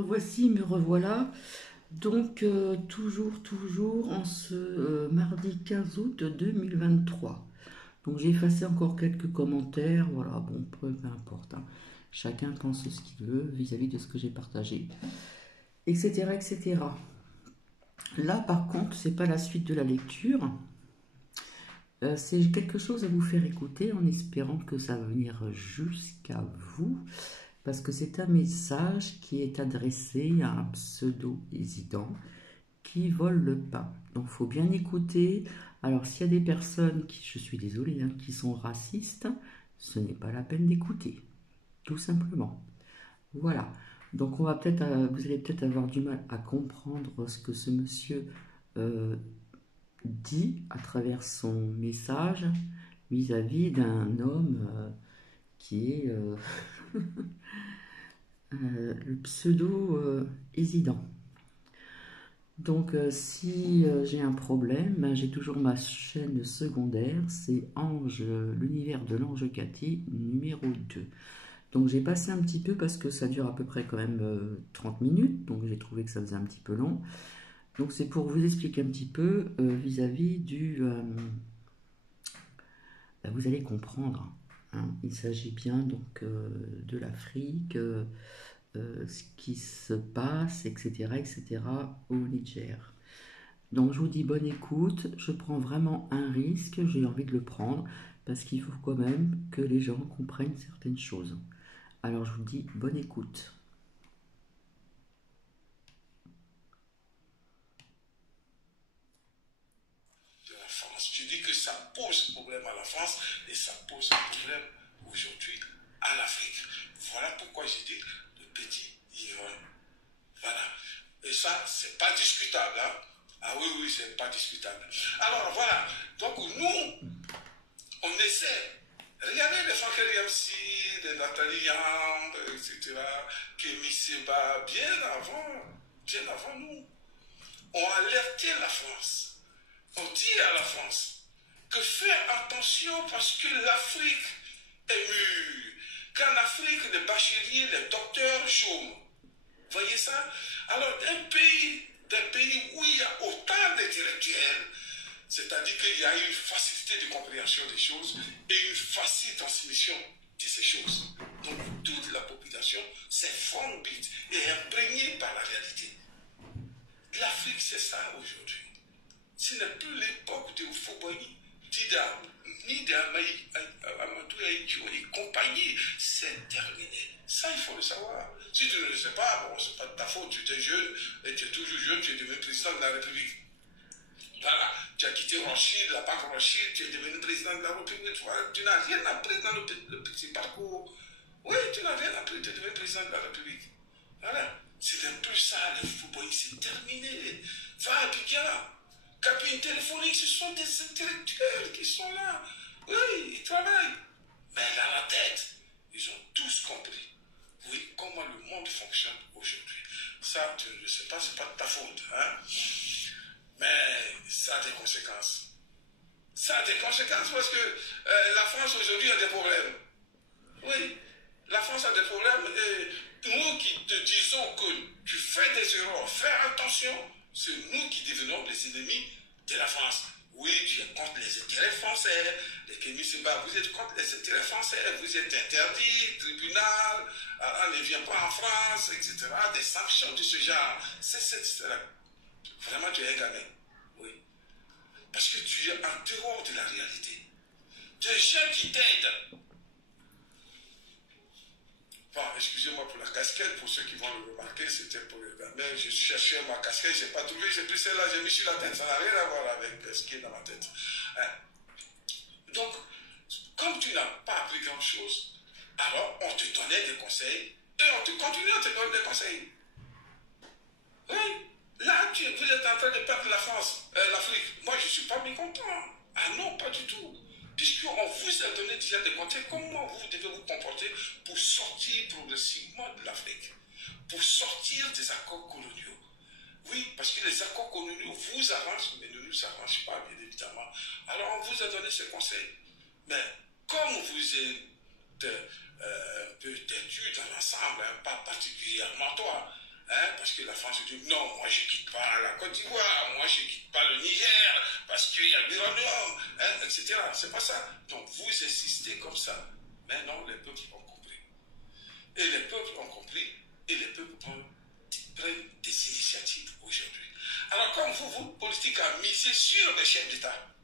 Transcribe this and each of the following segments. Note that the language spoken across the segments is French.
revoici, me revoilà. Donc, toujours en ce mardi 15 août 2023. Donc, j'ai effacé encore quelques commentaires. Voilà, bon, peu importe, hein. Chacun pense ce qu'il veut vis-à-vis de ce que j'ai partagé, etc., etc. Là, par contre, c'est pas la suite de la lecture. C'est quelque chose à vous faire écouter en espérant que ça va venir jusqu'à vous. Parce que c'est un message qui est adressé à un pseudo-hésitant qui vole le pain. Donc il faut bien écouter. Alors s'il y a des personnes qui, je suis désolée, hein, qui sont racistes, ce n'est pas la peine d'écouter. Tout simplement. Voilà. Donc on va peut-être, vous allez peut-être avoir du mal à comprendre ce que ce monsieur dit à travers son message vis-à-vis d'un homme qui est le pseudo-hésitant. Donc si j'ai un problème, ben, j'ai toujours ma chaîne secondaire, c'est Ange, l'univers de l'Ange Cathy, numéro 2. Donc j'ai passé un petit peu parce que ça dure à peu près quand même 30 minutes, donc j'ai trouvé que ça faisait un petit peu long. Donc c'est pour vous expliquer un petit peu vis-à-vis du... ben, vous allez comprendre, hein. Il s'agit bien donc de l'Afrique, ce qui se passe, etc., etc., au Niger. Donc je vous dis bonne écoute, je prends vraiment un risque, j'ai envie de le prendre, parce qu'il faut quand même que les gens comprennent certaines choses. Alors je vous dis bonne écoute. De la France. Tu dis que ça pose problème à la France et ça pose problème aujourd'hui à l'Afrique. Voilà pourquoi j'ai dit le petit Ivan. Voilà. Et ça, c'est pas discutable, hein? Ah oui, oui, c'est pas discutable. Alors voilà. Donc nous, on essaie. Regardez les Franck Riamsi, les Nathalie Yamb, etc., Kémy Seba, bien avant nous, ont alerté la France. On dit à la France que faire attention parce que l'Afrique est mûre. Qu'en Afrique, les bacheliers, les docteurs chôment. Voyez ça? Alors, un pays où il y a autant d'intellectuels, c'est-à-dire qu'il y a une facilité de compréhension des choses et une facile transmission de ces choses. Donc, toute la population s'est formée et imprégnée par la réalité. L'Afrique, c'est ça aujourd'hui. Ce n'est plus l'époque de Foboni, ni d'Amadou et compagnie. C'est terminé. Ça, il faut le savoir. Si tu ne le sais pas, bon, c'est pas de ta faute. Tu étais jeune et tu es toujours jeune, tu es devenu président de la République. Voilà, tu as quitté Rothschild, la banque Rothschild, tu es devenu président de la République. Tu n'as rien appris dans le petit parcours. Oui, tu n'as rien appris, tu es devenu président de la République. Voilà, c'est un peu ça, le football, c'est terminé. Va à Abidjan. Cabine téléphonique, ce sont des intellectuels qui sont là. Oui, ils travaillent. Mais dans la tête, ils ont tous compris. Oui, comment le monde fonctionne aujourd'hui. Ça, tu ne sais pas, c'est pas de ta faute. Hein? Mais ça a des conséquences. Ça a des conséquences parce que la France aujourd'hui a des problèmes. Oui, la France a des problèmes et nous qui te disons que tu fais des erreurs, fais attention, c'est nous qui devenons les ennemis de la France. Oui, tu es contre les intérêts français, les Kémy Seba, vous êtes contre les intérêts français, vous êtes interdit, tribunal, on ne vient pas en France, etc. Des sanctions de ce genre. Vraiment, tu es égaré. Oui. Parce que tu es en dehors de la réalité. Des gens qui t'aident. Bon, excusez-moi pour la casquette, pour ceux qui vont le remarquer, c'était pour le gamin. Je cherchais ma casquette, je n'ai pas trouvé, j'ai pris celle-là, j'ai mis sur la tête. Ça n'a rien à voir avec ce qui est dans ma tête. Hein? Donc, comme tu n'as pas appris grand-chose, alors on te donnait des conseils et on te continue à te donner des conseils. Oui. Là, vous êtes en train de perdre la France, l'Afrique. Moi, je ne suis pas mécontent. Ah non, pas du tout. Puisqu'on vous a donné déjà des conseils, comment vous devez vous comporter pour sortir progressivement de l'Afrique, pour sortir des accords coloniaux. Oui, parce que les accords coloniaux vous arrangent, mais ne nous arrangent pas, bien évidemment. Alors, on vous a donné ces conseils. Mais comme vous êtes un peu têtu dans l'ensemble, hein, pas particulièrement toi, Hein, parce que la France dit non, moi je ne quitte pas la Côte d'Ivoire, moi je ne quitte pas le Niger, parce qu'il y a l'uranium, hein, etc. C'est pas ça. Donc vous insistez comme ça. Mais non, les peuples ont compris. Et les peuples ont compris, et les peuples prennent des initiatives aujourd'hui. Alors comme vous, politique, a misé sur les chefs d'État,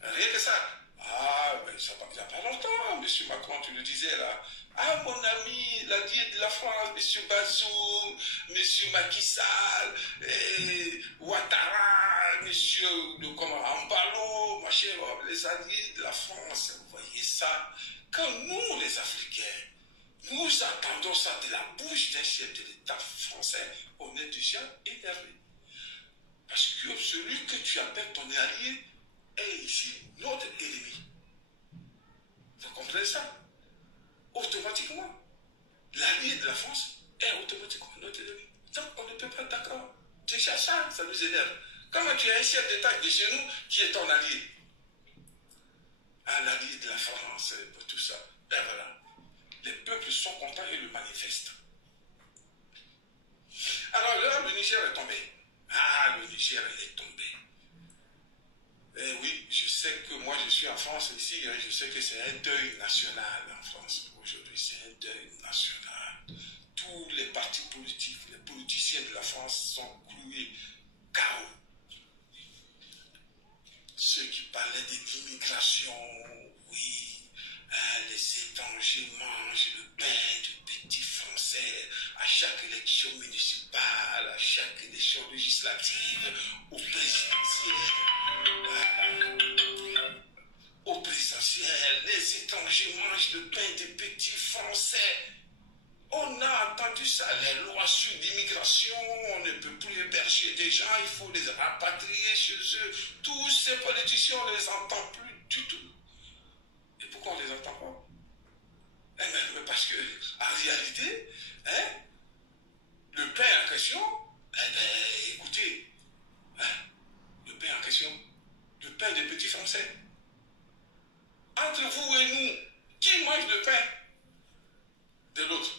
rien que ça. Ah, ben ça il n'y a pas longtemps, M. Macron, tu le disais là. Ah, mon ami, l'allié de la France, M. Bazoum, M. Macky Sall, Ouattara, M. Ambalo, machin, les alliés de la France, vous voyez ça. Quand nous, les Africains, nous attendons ça de la bouche d'un chef de l'État français, on est déjà énervé. Parce que celui que tu appelles ton allié est ici notre ennemi. Vous comprenez ça? Automatiquement, l'allié de la France est automatiquement notre ennemi. Donc on ne peut pas être d'accord. Déjà ça, ça nous énerve. Comment tu as un chef d'État de chez nous qui est ton allié? Ah, l'allié de la France, pour tout ça. Ben voilà. Les peuples sont contents et le manifestent. Alors là, le Niger est tombé. Ah, le Niger est tombé. Eh oui, je sais que moi je suis en France ici, hein, je sais que c'est un deuil national en France. Aujourd'hui, c'est un deuil national. Tous les partis politiques, les politiciens de la France sont cloués KO. Ceux qui parlaient d'immigration, oui, hein, les étrangers mangent le pain du petit français à chaque élection municipale, à chaque élection législative, au présidentiel. Au présidentiel, les étrangers mangent le pain des petits français. On a entendu ça, les lois sur l'immigration, on ne peut plus héberger des gens, il faut les rapatrier chez eux. Tous ces politiciens, on ne les entend plus du tout. Et pourquoi on ne les entend pas? Eh bien, parce que, en réalité, hein, le pain en question, eh bien, écoutez, hein, le pain en question, le pain des petits Français. Entre vous et nous, qui mange le pain de l'autre?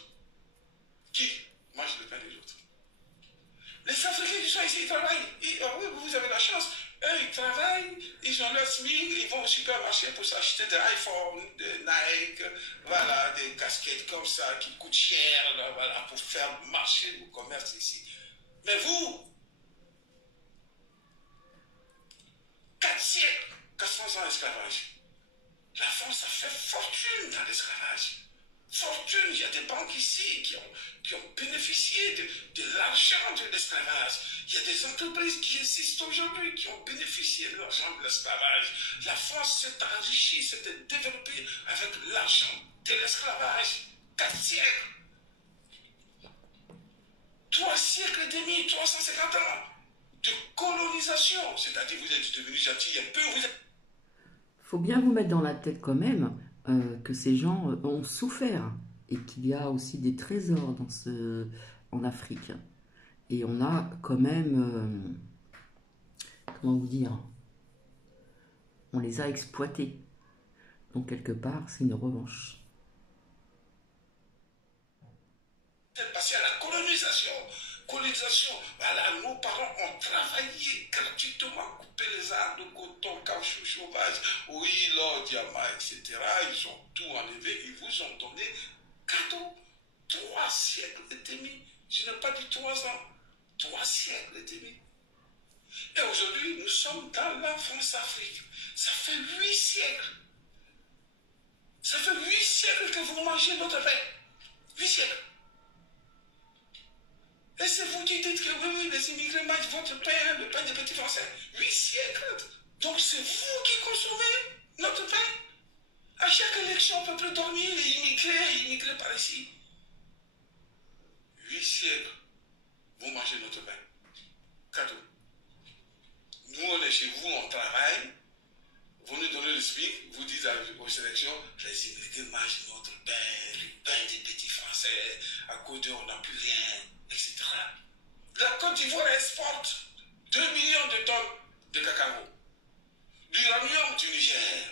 Qui mange le pain de l'autre? Les Africains qui sont ici, ils travaillent. Oui, vous avez la chance. Eux, ils travaillent, ils ont leur SMIC, ils vont au supermarché pour s'acheter des iPhones, des Nike, voilà, des casquettes comme ça qui coûtent cher, là, voilà, pour faire marcher le commerce ici. Mais vous, 4 siècles, 400 ans d'esclavage. La France a fait fortune dans l'esclavage. Fortune, il y a des banques ici qui ont bénéficié de l'argent de l'esclavage. Il y a des entreprises qui existent aujourd'hui qui ont bénéficié de l'argent de l'esclavage. La France s'est enrichie, s'est développée avec l'argent de l'esclavage. 4 siècles. 3 siècles et demi, 350 ans de colonisation. C'est-à-dire vous êtes devenus gentils un peu, vous êtes... Faut bien vous mettre dans la tête quand même que ces gens ont souffert et qu'il y a aussi des trésors en Afrique. Et on a quand même, comment vous dire, on les a exploités. Donc quelque part, c'est une revanche. Passé à la colonisation. Colonisation, voilà, nos parents ont travaillé gratuitement, coupé les arbres de coton, caoutchouc, chauffage, oui, l'or, diamant, etc. Ils ont tout enlevé, ils vous ont donné cadeau. 3 siècles et demi. Je n'ai pas dit 3 ans. 3 siècles et demi. Et aujourd'hui, nous sommes dans la France-Afrique. Ça fait 8 siècles. Ça fait 8 siècles que vous mangez notre pain. 8 siècles. Et c'est vous qui dites que oui, les immigrés mangent votre pain, le pain des petits Français. 8 siècles. Donc c'est vous qui consommez notre pain. À chaque élection, on ne peut plus dormir et immigrer par ici. 8 siècles, vous mangez notre pain. Cadeau. Nous, on est chez vous, on travaille. Vous nous donnez le SMIC, vous dites aux élections, les immigrés mangent notre pain, le pain des petits Français. À côté, on n'a plus rien, etc. La Côte d'Ivoire exporte 2 millions de tonnes de cacao. L'uranium du Niger,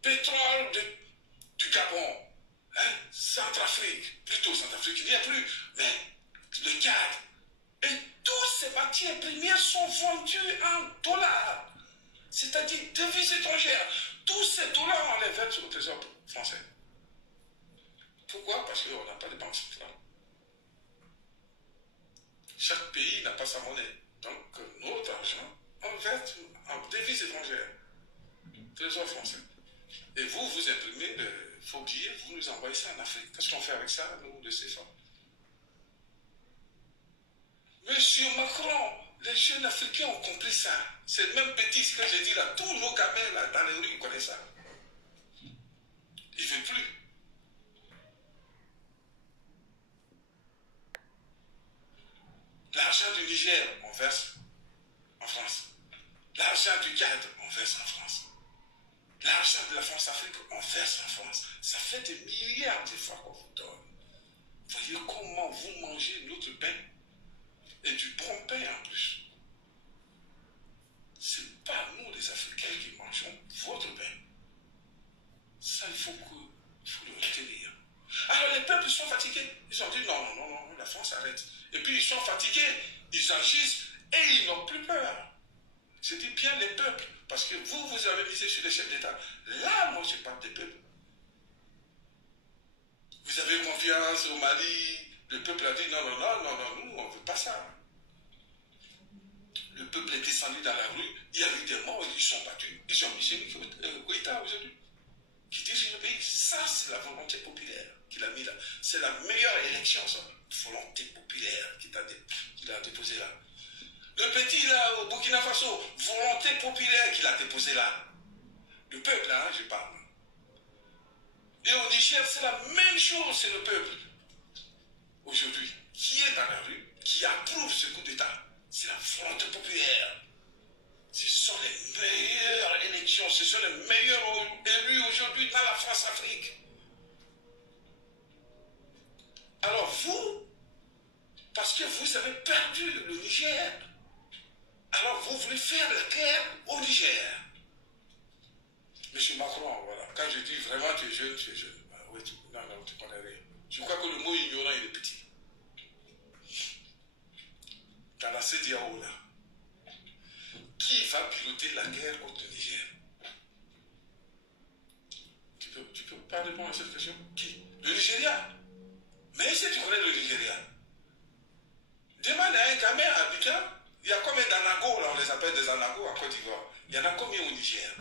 pétrole du Gabon, hein, Centrafrique, plutôt Centrafrique, il n'y a plus, mais le Tchad, matières premières sont vendues en dollars, c'est-à-dire devises étrangères. Tous ces dollars, on les verse au trésor français. Pourquoi? Parce qu'on n'a pas de banque centrale. Chaque pays n'a pas sa monnaie. Donc, notre argent, on verse en devises étrangères. Trésor français. Et vous, vous imprimez le faux billets, vous nous envoyez ça en Afrique. Qu'est-ce qu'on fait avec ça, nous, de ces fonds? Monsieur Macron, les jeunes Africains ont compris ça. C'est le même bêtise que j'ai dit là. Tous nos gamins là, dans les rues, ils connaissent ça. Ils ne veulent plus. L'argent du Niger, on verse en France. L'argent du Tchad, on verse en France. L'argent de la France-Afrique, on verse en France. Ça fait des milliards de fois qu'on vous donne. Voyez comment vous mangez notre pain. Et du bon pain en plus. Ce n'est pas nous les Africains qui mangeons votre pain. Ça, il faut le retenir. Alors les peuples sont fatigués. Ils ont dit non, la France arrête. Et puis ils sont fatigués, ils agissent et ils n'ont plus peur. Je dis bien les peuples, parce que vous avez misé sur les chefs d'État. Là, moi, je parle des peuples. Vous avez confiance au Mali, le peuple a dit non, nous, on ne veut pas ça. Le peuple est descendu dans la rue, il y a eu des morts, ils sont battus. Ils ont mis Goïta aujourd'hui, qui dirige le pays. Ça, c'est la volonté populaire qu'il a mis là. C'est la meilleure élection, ça. Volonté populaire qu'il a déposée là. Le petit là, au Burkina Faso, volonté populaire qu'il a déposée là. Le peuple là, je parle. Et au Niger, c'est la même chose, c'est le peuple. Aujourd'hui, qui est dans la rue, qui approuve ce coup d'État. C'est la volonté populaire. Ce sont les meilleures élections, ce sont les meilleurs élus aujourd'hui dans la France-Afrique. Alors vous, parce que vous avez perdu le Niger, alors vous voulez faire la guerre au Niger. Monsieur Macron, voilà, quand je dis vraiment tu es jeune, tu es jeune. Ah, oui, non, tu connais rien. Je crois que le mot ignorant, il est petit. Dans la CEDEAO, là, qui va piloter la guerre contre le Niger? Tu peux pas répondre à cette question? Qui? Le Nigeria? Mais si tu connais le Nigeria, demande à un gamin à Abidjan, il y a combien d'anagos, là on les appelle des anagos en Côte d'Ivoire? Il y en a combien au Niger?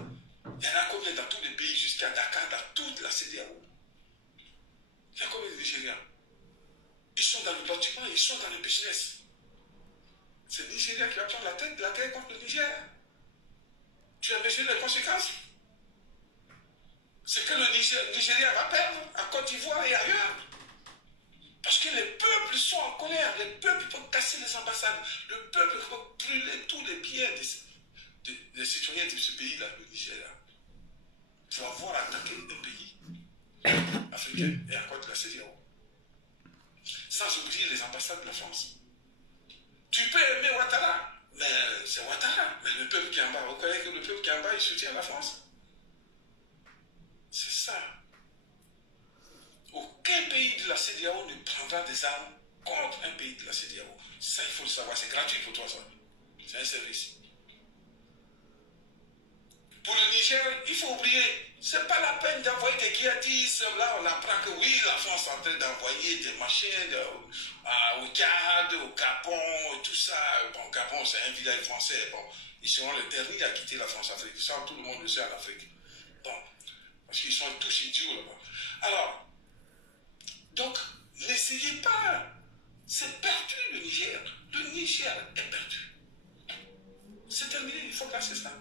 Il y en a combien dans tous les pays jusqu'à Dakar, dans toute la CEDEAO? Il y a combien de Nigériens? Ils sont dans le bâtiment, ils sont dans le business. C'est le Nigeria qui va prendre la tête de la guerre contre le Niger. Tu as mesuré les conséquences? C'est que le Nigeria va perdre en Côte d'Ivoire et ailleurs. Parce que les peuples sont en colère, les peuples peuvent casser les ambassades, le peuple peut brûler tous les biens des citoyens de ce pays-là, le Nigeria, pour avoir attaqué un pays africain et encore de la CEDEAO. Sans oublier les ambassades de la France. Tu peux aimer Ouattara, mais c'est Ouattara. Mais le peuple qui est en bas, vous croyez que le peuple qui est en bas, il soutient la France? C'est ça. Aucun pays de la CEDEAO ne prendra des armes contre un pays de la CEDEAO. Ça, il faut le savoir. C'est gratuit pour toi, ça. C'est un service. Pour le Niger, il faut oublier. Ce n'est pas la peine d'envoyer des djihadistes. Là, on apprend que oui, la France est en train d'envoyer des machines au Tchad, au Gabon, tout ça. Bon, Gabon, c'est un village français. Bon, ils seront les derniers à quitter la France-Afrique. Ça, tout le monde le sait en Afrique. Bon, parce qu'ils sont tous idiots là-bas. Alors, donc, n'essayez pas. C'est perdu le Niger. Le Niger est perdu. C'est terminé, il faut casser ça.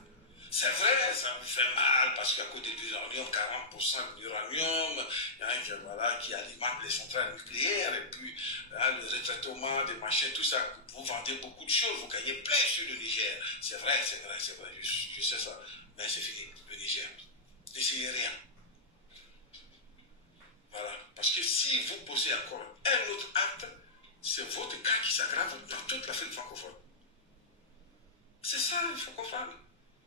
C'est vrai, ça vous fait mal parce qu'à côté de l'uranium, 40% d'uranium, il y a un qui alimente les centrales nucléaires et puis le retraitement des machins, tout ça, vous vendez beaucoup de choses, vous gagnez plein sur le Niger. C'est vrai, je sais ça. Mais c'est fini, le Niger. N'essayez rien. Voilà. Parce que si vous posez encore un autre acte, c'est votre cas qui s'aggrave dans toute l'Afrique francophone. C'est ça, il faut comprendre.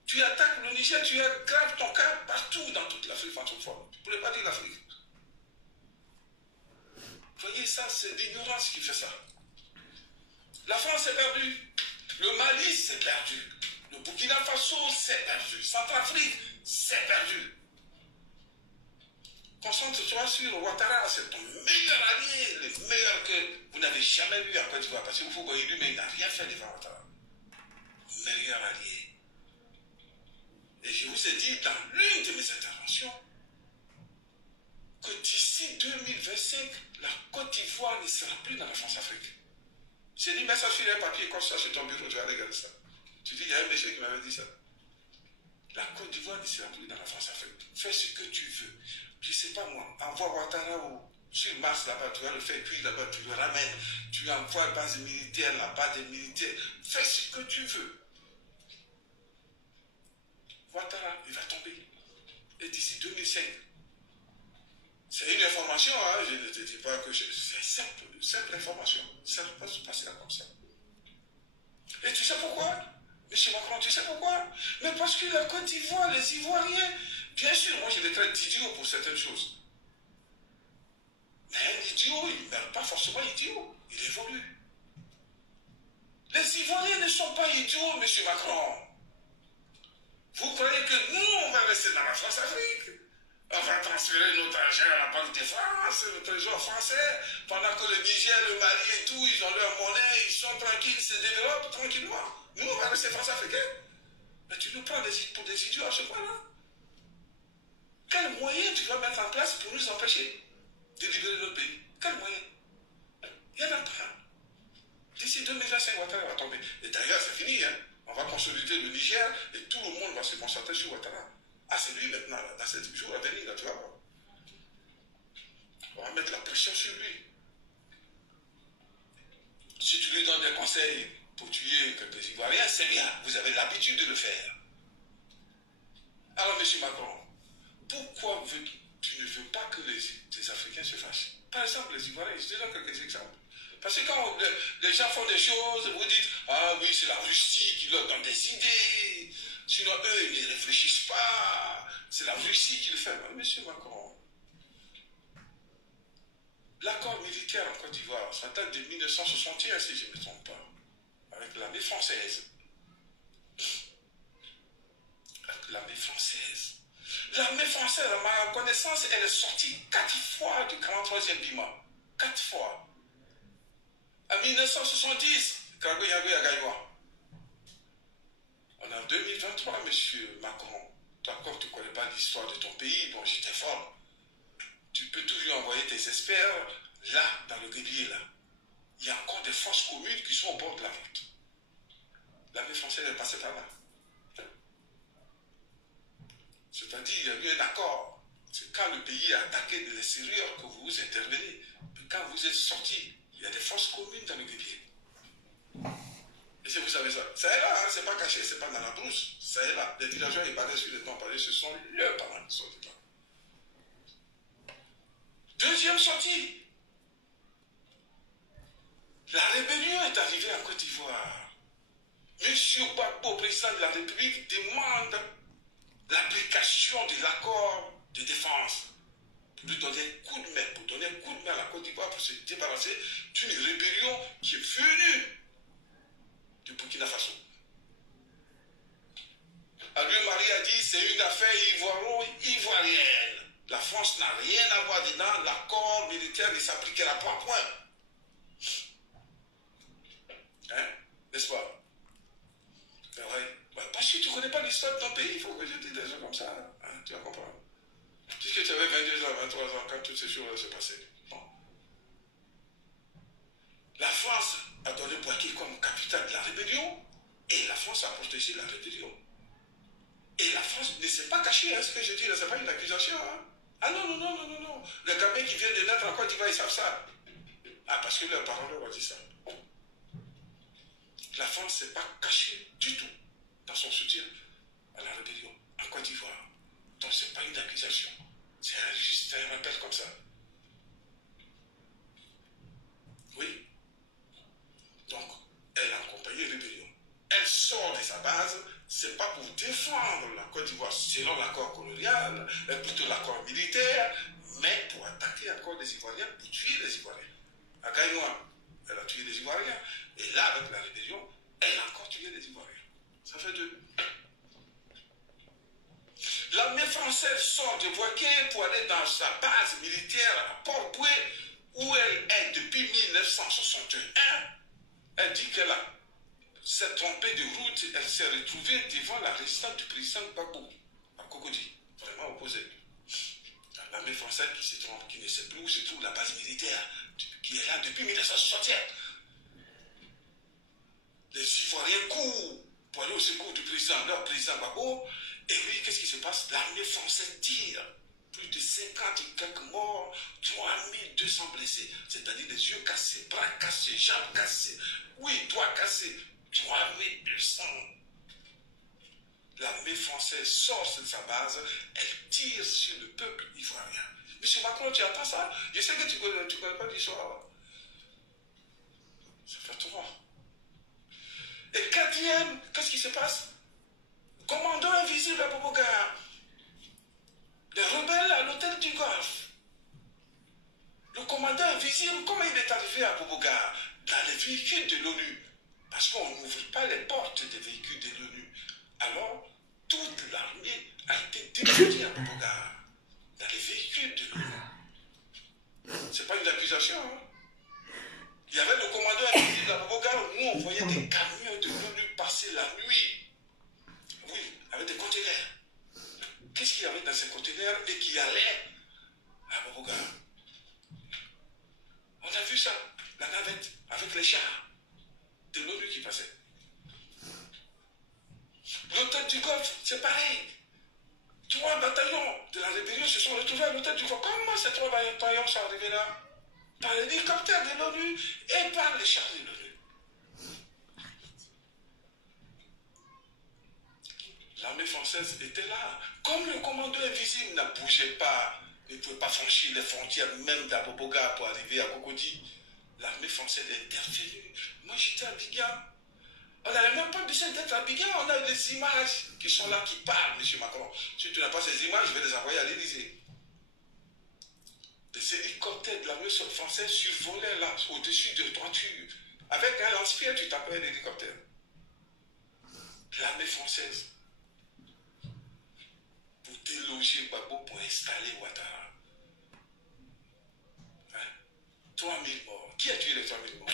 Tu attaques le Niger, tu aggraves ton cas partout dans toute l'Afrique francophone. Vous ne pouvez pas dire l'Afrique. Vous voyez, ça, c'est l'ignorance qui fait ça. La France est perdue. Le Mali, c'est perdu. Le Burkina Faso, c'est perdu. Centrafrique, c'est perdu. Concentre-toi sur Ouattara, c'est ton meilleur allié, le meilleur que vous n'avez jamais vu à Côte d'Ivoire. Parce que vous voyez lui, mais il n'a rien fait devant Ouattara. Meilleur allié. Et je vous ai dit dans l'une de mes interventions que d'ici 2025, la Côte d'Ivoire ne sera plus dans la France-Afrique. J'ai dit, mets ça sur un papier comme ça sur ton bureau, tu vas regarder ça. Tu dis, il y a un monsieur qui m'avait dit ça. La Côte d'Ivoire ne sera plus dans la France-Afrique. Fais ce que tu veux. Je ne sais pas moi, envoie Ouattara sur Mars là-bas, tu vas le faire cuire là-bas, tu le ramènes. Tu envoies une base militaire là-bas, des militaires. Fais ce que tu veux. Ouattara, il va tomber. Et d'ici 2005, c'est une information, hein, je ne te dis pas que c'est simple information. Ça ne peut pas se passer là comme ça. Et tu sais pourquoi? Monsieur Macron, tu sais pourquoi? Mais parce que la Côte d'Ivoire, les Ivoiriens, bien sûr, moi je les traite d'idiots pour certaines choses. Mais un idiot, il ne meurt pas forcément idiot. Il évolue. Les Ivoiriens ne sont pas idiots, monsieur Macron. Vous croyez que nous, on va rester dans la France-Afrique? On va transférer notre argent à la Banque de France, le trésor français, pendant que le Niger, le Mali et tout, ils ont leur monnaie, ils sont tranquilles, ils se développent tranquillement. Nous, on va rester France-Africains. Mais tu nous prends pour des idiots à ce point-là. Quel moyen tu vas mettre en place pour nous empêcher de libérer notre pays? Quel moyen? Il n'y en a pas. D'ici 2025, Ouattara va tomber. Et d'ailleurs, c'est fini, hein. On va consolider le Niger et tout le monde va se concentrer sur Ouattara. Ah, c'est lui maintenant, là, dans ces jours à venir, là, tu vas voir. On va mettre la pression sur lui. Si tu lui donnes des conseils pour tuer quelques Ivoiriens, c'est bien. Vous avez l'habitude de le faire. Alors, M. Macron, pourquoi tu ne veux pas que les Africains se fâchent? Par exemple, les Ivoiriens, je te donne quelques exemples. Parce que quand les gens font des choses, vous dites, ah oui, c'est la Russie qui leur donne des idées. Sinon, eux, ils ne réfléchissent pas. C'est la Russie qui le fait. Mais, monsieur Macron, l'accord militaire en Côte d'Ivoire, ça date de 1961, si je ne me trompe pas, avec l'armée française. Avec l'armée française. L'armée française, à ma connaissance, elle est sortie 4 fois du 43e Bima. 4 fois. En 1970, Kagwe Yagwe Agaïwa. On est en 2023, monsieur Macron. Toi, comme tu ne connais pas l'histoire de ton pays, bon, je t'informe. Tu peux toujours envoyer tes experts là, dans le guébier, là. Il y a encore des forces communes qui sont au bord de la route. L'armée française est passée par là. C'est-à-dire, il y a eu un accord. C'est quand le pays a attaqué de l'extérieur que vous intervenez. Puis quand vous êtes sortis, il y a des forces communes dans le guébier. Et si vous savez ça, ça est là, hein, c'est pas caché, c'est pas dans la brousse. Ça est là. Les villageois, ils parlaient sur les temps, ce sont leurs parents qui sont là. Deuxième sortie. La rébellion est arrivée en Côte d'Ivoire. Monsieur Gbagbo, président de la République, demande l'application de l'accord de défense pour lui donner un coup de main, pour donner un coup de main à la Côte d'Ivoire pour se débarrasser d'une rébellion qui est venue du Burkina Faso. Adrien Marie a dit c'est une affaire ivoirienne. La France n'a rien à voir dedans, l'accord militaire ne s'appliquera pas, point. Hein? N'est-ce pas? Ben ouais. Ben parce que tu ne connais pas l'histoire de ton pays, il faut que je te dise des choses comme ça. Hein? Tu vas comprendre. Puisque tu avais 22 ans, 23 ans quand toutes ces choses se passaient. Bon. La France a donné Bouaké comme capitale de la rébellion et la France a protégé la rébellion. Et la France ne s'est pas cachée, hein, ce que je dis, ce n'est pas une accusation. Hein. Ah non, non, non, non, non, non. Les gamins qui viennent de naître en Côte d'Ivoire, ils savent ça. Ah, parce que leurs parents leur ont dit ça. La France ne s'est pas cachée du tout dans son soutien à la rébellion en Côte d'Ivoire. Donc ce n'est pas une accusation. C'est juste un rappel comme ça. Oui. Donc, elle a accompagné la rébellion. Elle sort de sa base, c'est pas pour défendre la Côte d'Ivoire selon l'accord colonial, mais plutôt l'accord militaire, mais pour attaquer encore les Ivoiriens, pour tuer les Ivoiriens. À Gaïnois, elle a tué les Ivoiriens, et là, avec la rébellion, elle a encore piller les Ivoiriens. Ça fait 2. L'armée française sort de Boaké pour aller dans sa base militaire à Port-Boué, où elle est depuis 1961. Elle dit qu'elle s'est trompée de route, elle s'est retrouvée devant la résidence du président Gbagbo, à Cocody, vraiment opposé. L'armée française qui se trompe, qui ne sait plus où se trouve la base militaire, qui est là depuis 1961. Les Ivoiriens courent pour aller au secours du président, leur président Gbagbo. Et oui, qu'est-ce qui se passe? L'armée française tire. Plus de 50 et quelques morts, 3200 blessés. C'est-à-dire des yeux cassés, bras cassés, jambes cassées. Oui, doigts cassés. 3200. L'armée française sort de sa base, elle tire sur le peuple ivoirien. Monsieur Macron, tu attends ça? Je sais que tu ne connais pas l'histoire. Ça fait 3. Et 4e, qu'est-ce qui se passe? Commandant invisible à Boboga. Les rebelles à l'hôtel du Golfe. Le commandant invisible, comment il est arrivé à Boboga? Dans les véhicules de l'ONU. Parce qu'on n'ouvre pas les portes des véhicules de l'ONU. Alors, toute l'armée a été détruite à Boboga. Dans les véhicules de l'ONU. C'est pas une accusation, hein? Il y avait le commandant invisible à Boboga, où on voyait des camions de l'ONU passer la nuit. Oui, avec des conteneurs. Qu'est-ce qu'il y avait dans ces conteneurs et qui allait à Boboga? On a vu ça, la navette, avec les chars de l'ONU qui passaient. L'hôtel du Golfe, c'est pareil. 3 bataillons de la rébellion se sont retrouvés à l'hôtel du Golfe. Comment ces 3 bataillons sont arrivés là? Par l'hélicoptère de l'ONU et par les chars de l'ONU. L'armée française était là. Comme le commando invisible ne bougeait pas, ne pouvait pas franchir les frontières même d'Aboboga pour arriver à Cocody, l'armée française est intervenue. Moi j'étais à Abidjan. On n'avait même pas besoin d'être à Abidjan. On a des images qui sont là, qui parlent, M. Macron. Si tu n'as pas ces images, je vais les envoyer à l'Élysée. Des hélicoptères de l'armée française survolaient là, au-dessus de toitures. Avec un lance-pierre, tu tapais l'hélicoptère. L'armée française. Pour déloger Gbagbo, pour installer Ouattara. Hein? 3000 morts. Qui a tué les 3000 morts?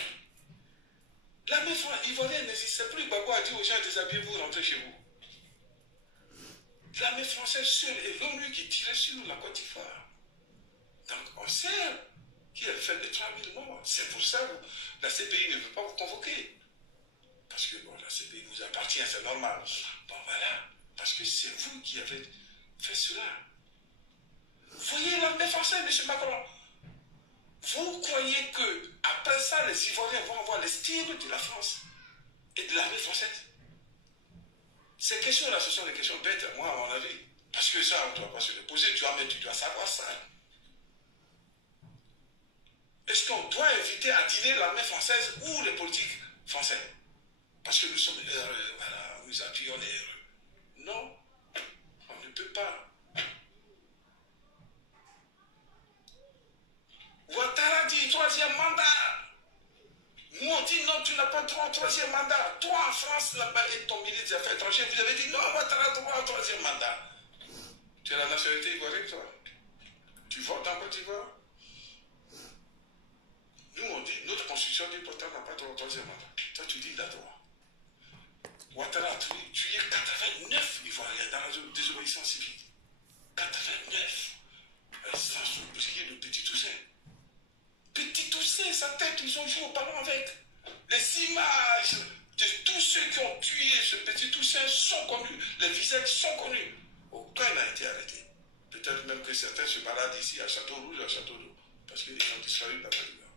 L'armée ivoirienne n'existait plus. Gbagbo a dit aux gens, déshabillez-vous, rentrez chez vous. L'armée française seule et l'ONU qui tirait sur la Côte d'Ivoire. Donc on sait qui a fait les 3000 morts. C'est pour ça que la CPI ne veut pas vous convoquer. Parce que bon, la CPI vous appartient, c'est normal. Bon voilà, parce que c'est vous qui avez fait cela. Voyez l'armée française, M. Macron. Vous croyez que après ça, les Ivoiriens vont avoir l'estime de la France et de l'armée française? Ces questions-là, ce sont des questions bêtes, moi, à mon avis. Parce que ça, on ne doit pas se les poser, mais tu dois savoir ça. Est-ce qu'on doit inviter à dîner l'armée française ou les politiques français? Parce que nous sommes heureux, voilà, nous appuyons les heureux. Non, on ne peut pas. Ouattara dit 3e mandat. Nous on dit non, tu n'as pas droit au 3e mandat. Toi en France, là-bas, et ton ministre des Affaires étrangères, vous avez dit non, Ouattara a droit au 3e mandat. Tu as la nationalité ivoirienne, toi? Tu votes en Côte d'Ivoire? Nous on dit, notre constitution dit pourtant n'a pas droit au 3e mandat. Toi tu dis il a droit. Ouattara a tué 89 Ivoiriens dans la désobéissance civile. 89. Sans oublier le Petit Toussaint. Petit Toussaint, sa tête, ils ont joué au ballon avec. Les images de tous ceux qui ont tué ce Petit Toussaint sont connus. Les visages sont connus. Aucun n'a été arrêté. Peut-être même que certains se baladent ici à Château-Rouge, à Château-d'Eau. Parce qu'ils ont disparu de la Côte d'Ivoire.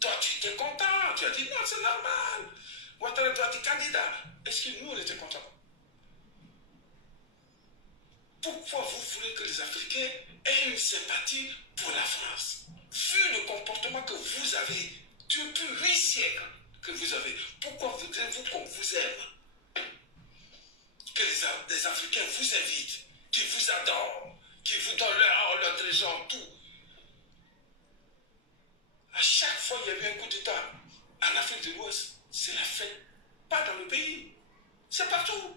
Toi, tu étais content. Tu as dit non, c'est normal. Ouattara doit être candidat. Est-ce que nous, on était contents? Pourquoi vous voulez que les Africains aient une sympathie pour la France? Vu le comportement que vous avez depuis 8 siècles que vous avez, pourquoi voudrez-vous qu'on vous aime? Que les Africains vous invitent, qui vous adorent, qui vous donnent leur trésor, tout. À chaque fois, il y a eu un coup d'État en Afrique de l'Ouest. c'est la fête. Pas dans le pays. C'est partout.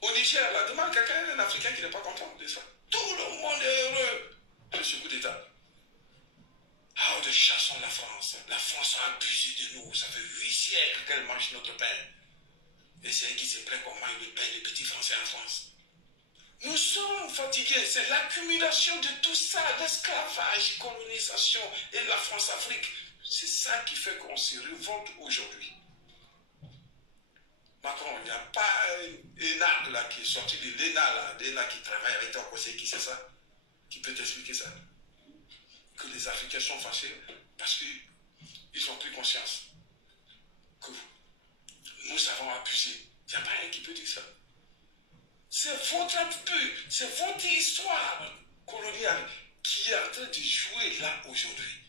Au Niger, là, demande quelqu'un, un Africain qui n'est pas content de ça. Tout le monde est heureux de ce coup d'État. Ah, nous chassons la France. La France a abusé de nous. Ça fait 8 siècles qu'elle mange notre pain. Et c'est elle qui se plaint qu'on mange le pain des petits Français en France. Nous sommes fatigués. C'est l'accumulation de tout ça, l'esclavage, colonisation et la France-Afrique. C'est ça qui fait qu'on se révolte aujourd'hui. Macron, il n'y a pas un ENA là, qui est sorti de l'ENA, là, l'ENA qui travaille avec ton conseil, qui c'est ça? Qui peut t'expliquer ça? Que les Africains sont fâchés parce qu'ils ont pris conscience que nous avons abusé. Il n'y a pas un qui peut dire ça. C'est votre abus, c'est votre histoire coloniale qui est en train de jouer là aujourd'hui.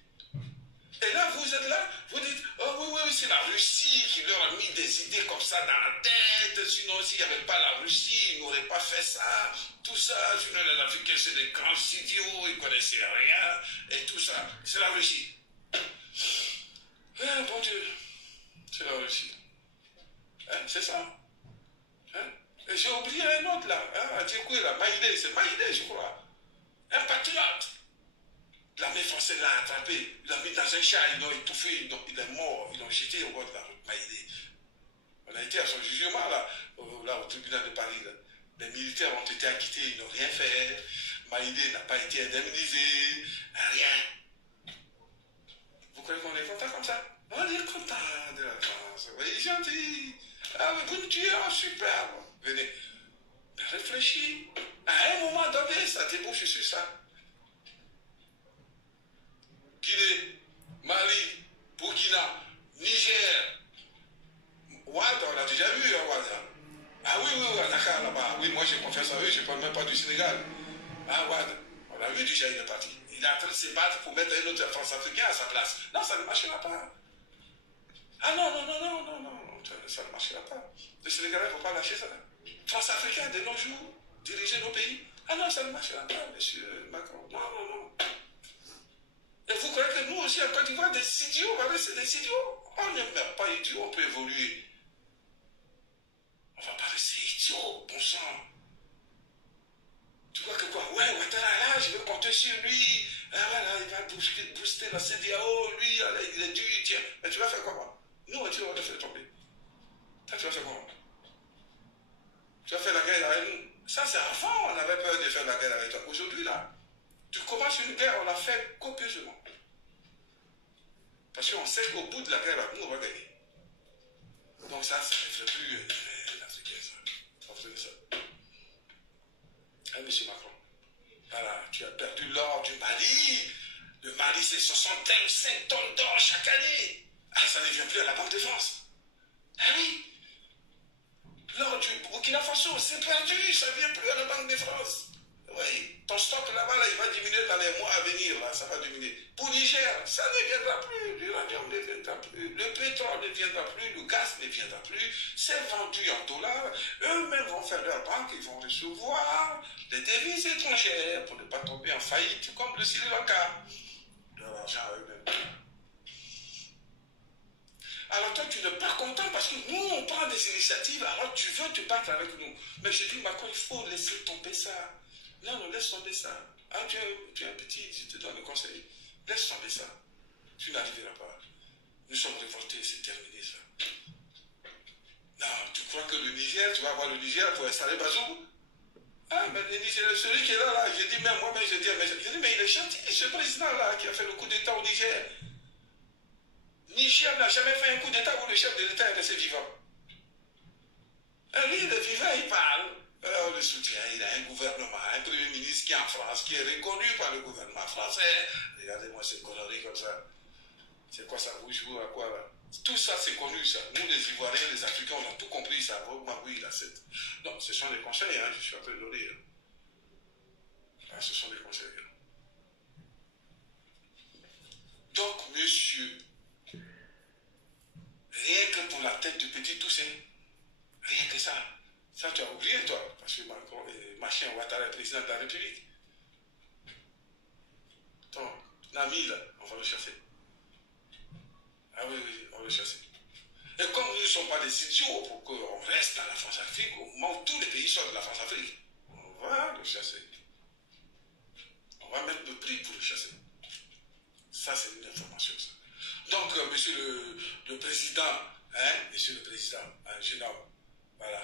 Et là, vous êtes là, vous dites, oh oui, oui, c'est la Russie qui leur a mis des idées comme ça dans la tête. Sinon, s'il n'y avait pas la Russie, ils n'auraient pas fait ça, tout ça. Sinon, les Africains, c'est des grands idiots, ils ne connaissaient rien, et tout ça. C'est la Russie. Eh, bon Dieu, c'est la Russie. Hein, c'est ça. Hein? Et j'ai oublié un autre là, hein, Adjekoué, là, Maïdé, c'est Maïdé, je crois. Un patriote. L'armée française l'a attrapé, il l'a mis dans un chat, ils l'ont étouffé, il est mort, ils l'ont jeté au bord de la route, Maïdé. On a été à son jugement là, au tribunal de Paris. Là. Les militaires ont été acquittés, ils n'ont rien fait. Maïdé n'a pas été indemnisé, rien. Vous croyez qu'on est content comme ça? On est content de la France, oui, gentil. Ah, mais vous nous tuez, oh, superbe. Venez. Mais réfléchis. À un moment donné, ça débouche sur ça. Guinée, Mali, Burkina, Niger. Ouad, on l'a déjà vu, hein, Ouad. Ah oui, oui, à Dakar, là-bas. Oui, moi j'ai confiance en eux, je ne parle même pas du Sénégal. Ah, Ouad, on l'a vu déjà, il est parti. Il est en train de se battre pour mettre un autre France-Africain à sa place. Non, ça ne marchera pas. Ah non, non, non, non, non, non, ça ne marchera pas. Les Sénégalais ne vont pas lâcher ça. France-Africains, de nos jours, diriger nos pays. Ah non, ça ne marchera pas, monsieur Macron. Non, non, non. Et vous croyez que nous aussi, en Côte d'Ivoire, des idiots, voilà, c'est des idiots. On n'est même pas idiots, on peut évoluer. On ne va pas rester idiots, bon sang. Tu crois que quoi? Ouais, Ouattara, là, je vais compter sur lui. Ah, voilà, il va booster la CEDEAO, lui, allez, il est dur, tiens. Mais tu vas faire comment? Nous, tu vas le faire tomber. Ça, tu vas faire comment? Tu vas faire la guerre avec nous. Ça, c'est avant, on avait peur de faire la guerre avec toi. Aujourd'hui, là, tu commences une guerre, on l'a fait copieusement. Parce qu'on sait qu'au bout de la guerre, nous, on va gagner. Donc ça ne ferait plus l'Africain, ça. Ça faisait ça. Ah, monsieur Macron, voilà, tu as perdu l'or du Mali. Le Mali, c'est 65 tonnes d'or chaque année. Ah, ça ne vient plus à la Banque de France. Ah oui. L'or du Burkina Faso, c'est perdu, ça ne vient plus à la Banque de France. Oui, ton stock là-bas, là, il va diminuer dans les mois à venir, là, ça va diminuer. Pour Niger, ça ne viendra plus, l'uranium ne viendra plus, le pétrole ne viendra plus, le gaz ne viendra plus, c'est vendu en dollars, eux-mêmes vont faire leur banque, ils vont recevoir des devises étrangères pour ne pas tomber en faillite, comme le Sri Lanka. De l'argent à eux-mêmes. Alors toi, tu n'es pas content parce que nous, on prend des initiatives, alors tu veux te battre avec nous. Mais je dis, Macron, il faut laisser tomber ça. Non, non, laisse tomber ça. Ah, tu es un petit, je te donne le conseil. Laisse tomber ça. Tu n'arriveras pas. Nous sommes révoltés, c'est terminé ça. Non, tu crois que le Niger, tu vas avoir le Niger pour installer Bazoum? Ah, mais le Niger, celui qui est là, j'ai dit, même moi-même, j'ai dit, mais il est gentil, ce président-là qui a fait le coup d'État au Niger. Niger n'a jamais fait un coup d'État où le chef de l'État est resté vivant. Et lui, il est vivant, il parle. On le soutient, il a un gouvernement, un premier ministre qui est en France, qui est reconnu par le gouvernement français. Regardez-moi ces conneries comme ça. C'est quoi ça, vous jouez à quoi là? Tout ça, c'est connu, ça. Nous, les Ivoiriens, les Africains, on a tout compris, ça. Oui, là, c'est... Non, ce sont des conseils, hein, je suis en train de le dire. Ah, ce sont des conseils. Donc, monsieur, rien que pour la tête du petit Toussaint, rien que ça. Ça, tu as oublié, toi, parce que Macron, machin, Ouattara est président de la République. Ton ami, là, on va le chasser. Ah oui, oui, on va le chasser. ne sommes pas des idiots pour qu'on reste dans la France-Afrique au moment où tous les pays sortent de la France-Afrique. On va le chasser. On va mettre le prix pour le chasser. Ça, c'est une information. Ça. Donc, monsieur le président, monsieur le président, jeune homme, voilà,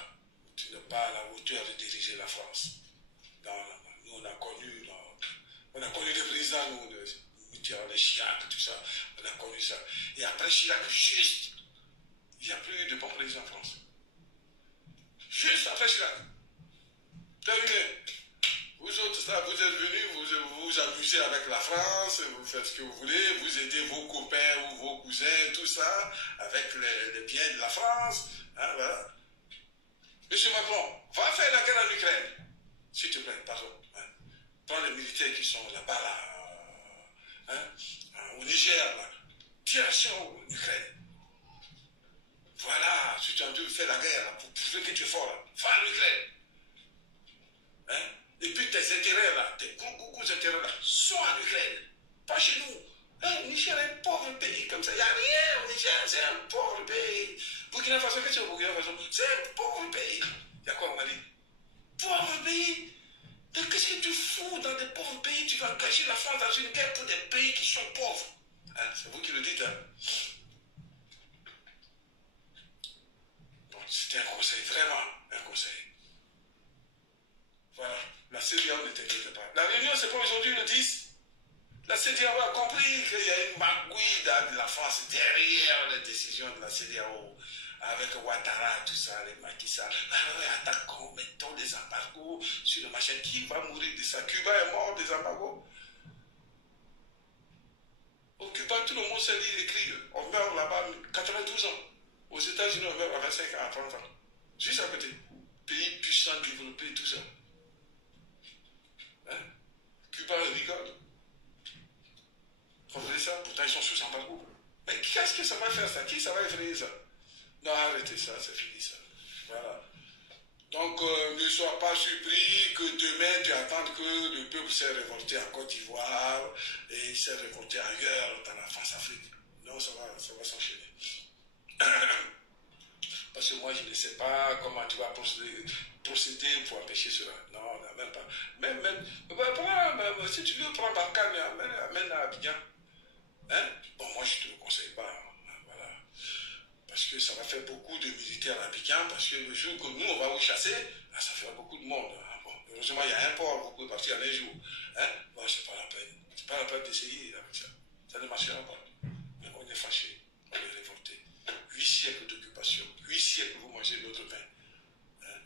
tu n'es pas à la hauteur de diriger la France. Non, nous, on a connu des présidents, nous, les Chirac, tout ça, on a connu ça. Et après Chirac, juste, il n'y a plus de bons présidents en France. Juste après Chirac. Terminé. Vous autres, là, vous êtes venus, vous amusez avec la France, vous faites ce que vous voulez, vous aidez vos copains ou vos cousins, tout ça, avec les biens de la France. Hein, voilà. Monsieur Macron, va faire la guerre en Ukraine. S'il te plaît, pardon. Hein. Prends les militaires qui sont là-bas, là, au Niger, là. Direction en Ukraine. Voilà, si tu as envie de faire la guerre, là, pour prouver que tu es fort, là, va en Ukraine. Hein? Et puis tes intérêts là, tes gros intérêts là, sont en Ukraine, pas chez nous. Le Niger est un pauvre pays comme ça, il n'y a rien au Niger, c'est un pauvre pays. Burkina Faso, qu'est-ce que c'est au Burkina Faso? C'est un pauvre pays. Il y a quoi on a dit? Pauvre pays. Mais qu'est-ce que tu fous dans des pauvres pays? Tu vas engager la France dans une guerre pour des pays qui sont pauvres. Hein? C'est vous qui le dites. Hein? Bon, c'était un conseil, vraiment un conseil. Voilà, la CEDEAO ne t'inquiète pas. La réunion, c'est pas aujourd'hui le 10. La CEDEAO a compris qu'il y a une magouille de la France derrière les décisions de la CEDEAO. Avec Ouattara, tout ça, les Macky Sall. Attaquons, mettons des embargos sur le machin. Qui va mourir de ça? Cuba est mort des embargos. Au Cuba, tout le monde sait lire et écrire. On meurt là-bas 92 ans. Aux États-Unis, on meurt à 25 ans, à 30 ans. Juste à côté. Pays puissants, développés, tout ça. Hein? Cuba rigole. Regardez ça, pourtant ils sont sous embargo. Mais qu'est-ce que ça va faire ça? Qui ça va effrayer ça? Non, arrêtez ça, c'est fini ça. Voilà. Donc, ne sois pas surpris que demain tu attendes que le peuple s'est révolté en Côte d'Ivoire et s'est révolté ailleurs dans la France-Afrique. Non, ça va s'enchaîner. Parce que moi, je ne sais pas comment tu vas procéder pour empêcher cela. Non, même pas. Si tu veux prendre Barkhane, amène à Abidjan. Hein? Bon, moi, je ne te le conseille pas. Voilà. Parce que ça va faire beaucoup de militaires à Abidjan, parce que le jour que nous, on va vous chasser, là, ça fera beaucoup de monde. Bon, heureusement, il y a un port, vous pouvez partir en un jour. Hein? Bon, c'est pas la peine. C'est pas la peine d'essayer avec ça. Ça ne marchera pas. Mais on est fâché, on est révolté. 8 siècles d'occupation, 8 siècles, vous mangez notre pain. Hein?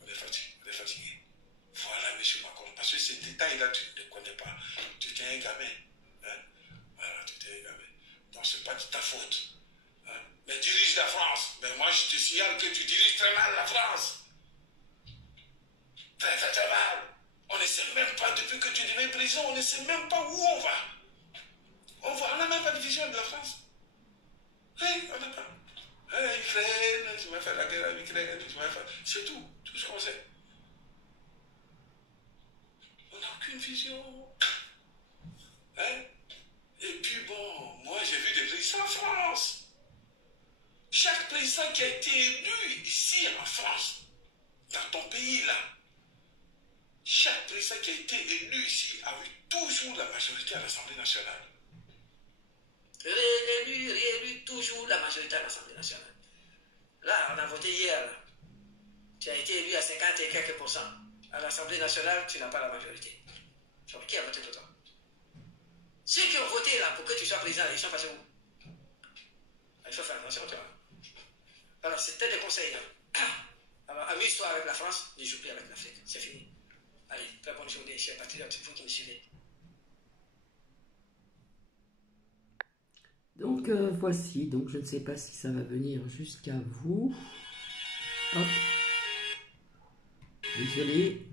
On est fatigué. Voilà, M. Macron. Parce que ces détails-là, tu ne les connais pas. Tu étais un gamin. Hein? Voilà, tu étais un gamin. Donc, ce n'est pas de ta faute. Hein? Mais dirige la France. Mais moi, je te signale que tu diriges très mal la France. Très mal. On ne sait même pas, depuis que tu deviens président, on ne sait même pas où on va. On n'a même pas de vision de la France. Oui, on n'a pas. Ukraine, je vais faire la guerre avec Ukraine, c'est tout ce qu'on sait. On n'a aucune vision. Hein? Et puis bon, moi j'ai vu des présidents en France. Chaque président qui a été élu ici en France, dans ton pays là, chaque président qui a été élu ici a eu toujours la majorité à l'Assemblée nationale. Réélu, toujours la majorité à l'Assemblée nationale. Là, on a voté hier. Là. Tu as été élu à 50 et quelques %. À l'Assemblée nationale, tu n'as pas la majorité. Donc, qui a voté pour toi? Ceux qui ont voté là pour que tu sois président, ils sont passés où? Il faut faire attention, tu vois. Alors, c'était des conseils. Hein. Alors, amuse-toi avec la France, ne joue plus avec l'Afrique. C'est fini. Allez, très bonne journée, chers patriotes, vous qui me suivez. Donc voici, donc je ne sais pas si ça va venir jusqu'à vous. Hop. Désolée.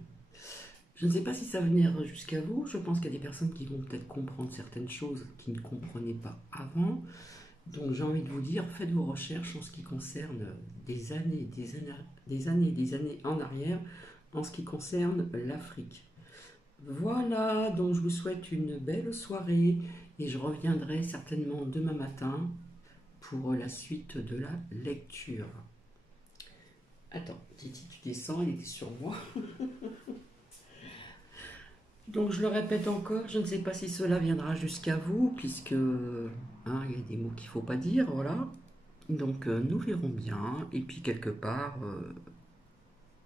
Je ne sais pas si ça va venir jusqu'à vous. Je pense qu'il y a des personnes qui vont peut-être comprendre certaines choses qui ne comprenaient pas avant. Donc j'ai envie de vous dire, faites vos recherches en ce qui concerne des années en arrière, en ce qui concerne l'Afrique. Voilà, donc je vous souhaite une belle soirée et je reviendrai certainement demain matin pour la suite de la lecture. Attends, Titi, tu descends, il était sur moi. Donc je le répète encore, je ne sais pas si cela viendra jusqu'à vous, puisque hein, il y a des mots qu'il ne faut pas dire, voilà. Donc nous verrons bien, et puis quelque part,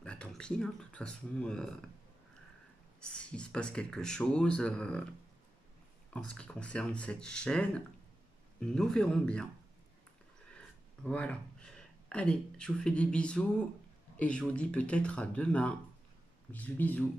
bah, tant pis, hein, de toute façon, s'il se passe quelque chose en ce qui concerne cette chaîne, nous verrons bien. Voilà. Allez, je vous fais des bisous, et je vous dis peut-être à demain. Bisous, bisous.